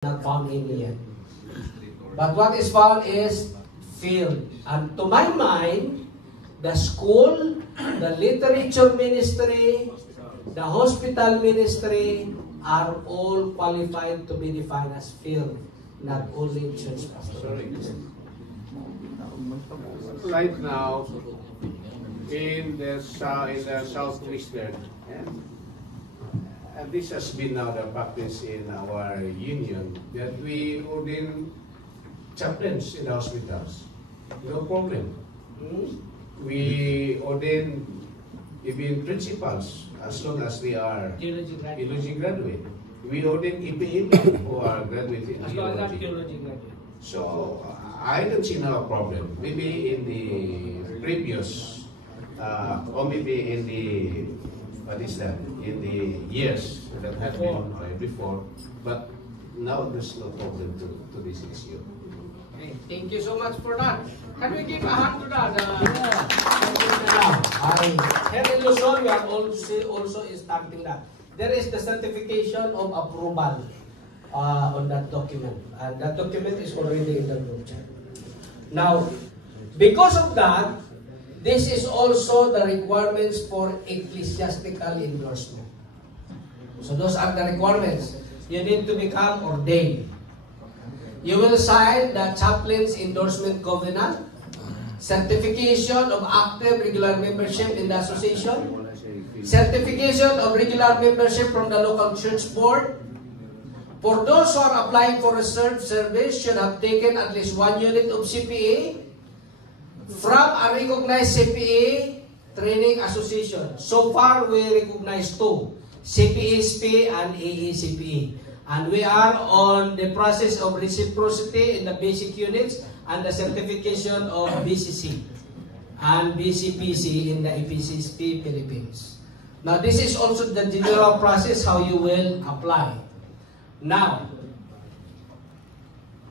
not found any yet. But what is found is field. And to my mind, the school, the literature ministry, the hospital ministry are all qualified to be defined as field, not only church pastoral. Right now, in the southwestern, and this has been now the practice in our union, that we ordain chaplains in the hospitals. No problem. We ordain even principals as long as they are theology graduate. We ordain EPA who are graduated in theology. So I don't see no problem. Maybe in the previous, or maybe in the, what is that? In the years that have been before, but now there's no problem to this issue. Okay, thank you so much for that. Can we give a hand to that? Here in Luzon, we are also starting that. There is the certification of approval on that document. And that document is already in the group chat. Now, because of that, this is also the requirements for ecclesiastical endorsement. So those are the requirements. You need to become ordained. You will sign the chaplain's endorsement covenant, certification of active regular membership in the association, certification of regular membership from the local church board. For those who are applying for reserve service, should have taken at least 1 unit of CPA from a recognized CPA training association. So far, we recognize 2, CPA-SP and AACPA. And we are on the process of reciprocity in the basic units and the certification of BCC and BCPC in the EPCSP Philippines. Now, this is also the general process how you will apply. Now,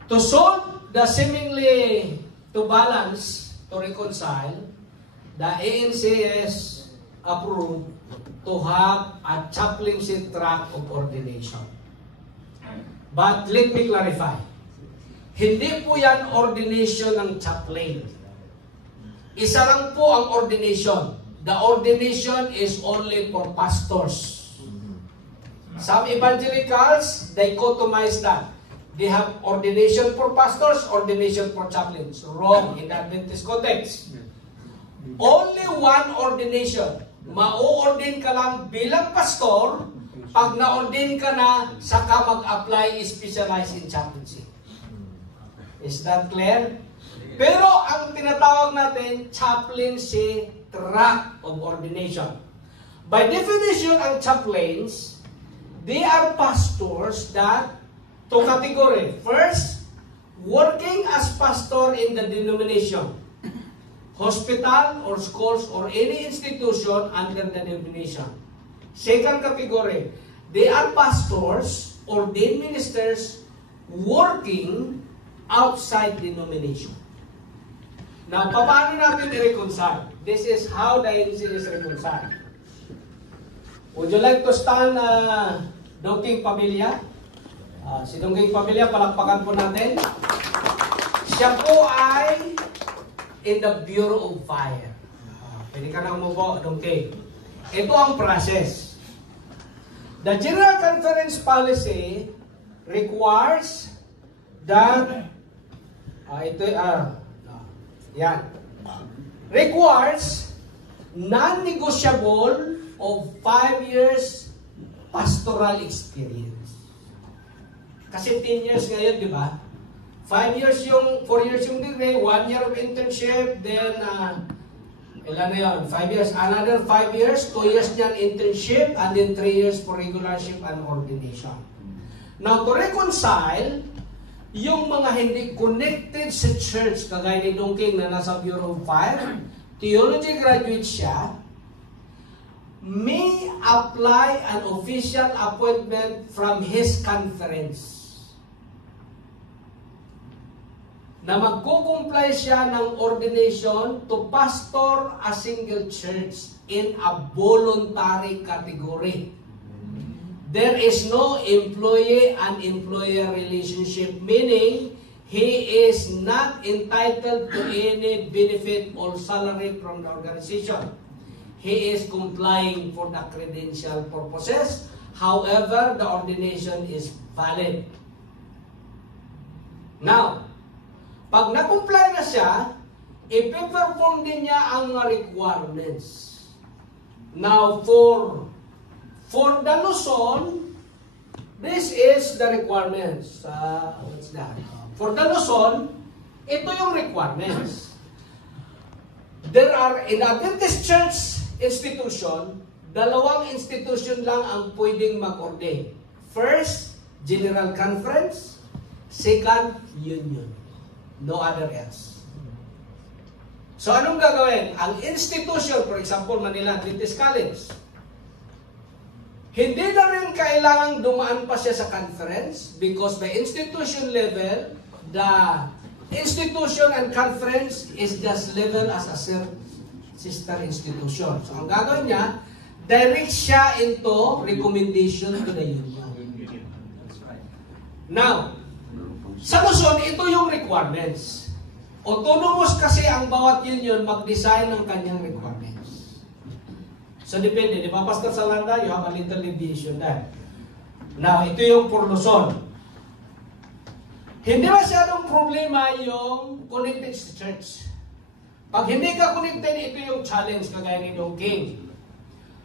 to solve the seemingly to balance, to reconcile, the ANC is approved to have a chaplaincy track of ordination. But let me clarify. Hindi po yan ordination ng chaplain. Isa lang po ang ordination. The ordination is only for pastors. Some evangelicals, they dichotomize that. They have ordination for pastors, ordination for chaplains. Wrong in the Adventist context. Only one ordination. Ma-ordin ka lang bilang pastor, pag na-ordin ka na, saka mag-apply specialize in chaplaincy. Is that clear? Pero ang tinatawag natin, chaplaincy track of ordination. By definition, ang chaplains, they are pastors that to category. First, working as pastor in the denomination, hospital or schools or any institution under the denomination. Second category, they are pastors, ordained ministers, working outside denomination. Now, paano natin i-reconcile? This is how the ANC is reconciled. Would you like to stand, Dongking Pamilya? Si Dongking Pamilya, palakpakan po natin. Siya po ay in the Bureau of Fire. Pwede ka na umupo, Dongking. Ito ang process. The General Conference Policy requires that requires non-negotiable of 5 years pastoral experience. Kasi 10 years ngayon, di ba? 4 years yung degree, 1 year of internship, then, ilan na yun? 5 years. Another 5 years, 2 years niyan internship, and then 3 years for regularship and ordination. Now, to reconcile, yung mga hindi connected sa church, kagaya ni Dongking na nasa Bureau of Fire, theology graduate siya, may apply an official appointment from his conference. Na magkukumply siya ng ordination to pastor a single church in a voluntary category. there is no employee and employer relationship, meaning he is not entitled to any benefit or salary from the organization. He is complying for the credential purposes. However, the ordination is valid. Now, pag na-comply na siya, ipe-perform din niya ang requirements. Now, for the Luzon, this is the requirements. What's that? For the Luzon, ito yung requirements. There are, in Adventist Church institution, dalawang institution lang ang pwedeng mag-ordain. First, General Conference. Second, Union. No other else. So anong gagawin? Ang institution, for example, Manila Adventist College, hindi na rin kailangang dumaan pa siya sa conference because by institution level, the institution and conference is just level as a sister institution. So ang gagawin niya, direct siya into recommendation to the union. Now, sa Luzon, ito yung requirements. Autonomous kasi ang bawat union mag-design ng kanyang requirements. So depende, di ba Pastor Salanda, you have a little deviation there. Now, ito yung for Luzon. Hindi masyadong problema yung connected sa church. Pag hindi ka connected, ito yung challenge kagaya ni Dong King.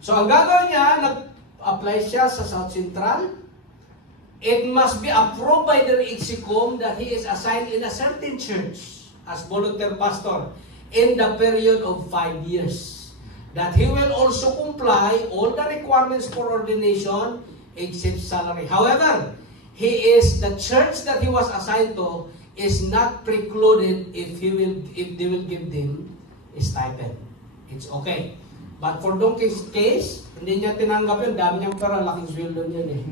So ang gagawin niya, nag-apply siya sa South Central. It must be approved by the Execom that he is assigned in a certain church as volunteer pastor in the period of 5 years. That he will also comply all the requirements for ordination except salary. However, the church that he was assigned to is not precluded if they will give them a stipend. It's okay. But for Dong King's case, hindi niya tinanggap yun. Dami niyang pera, laking sweldo niya eh.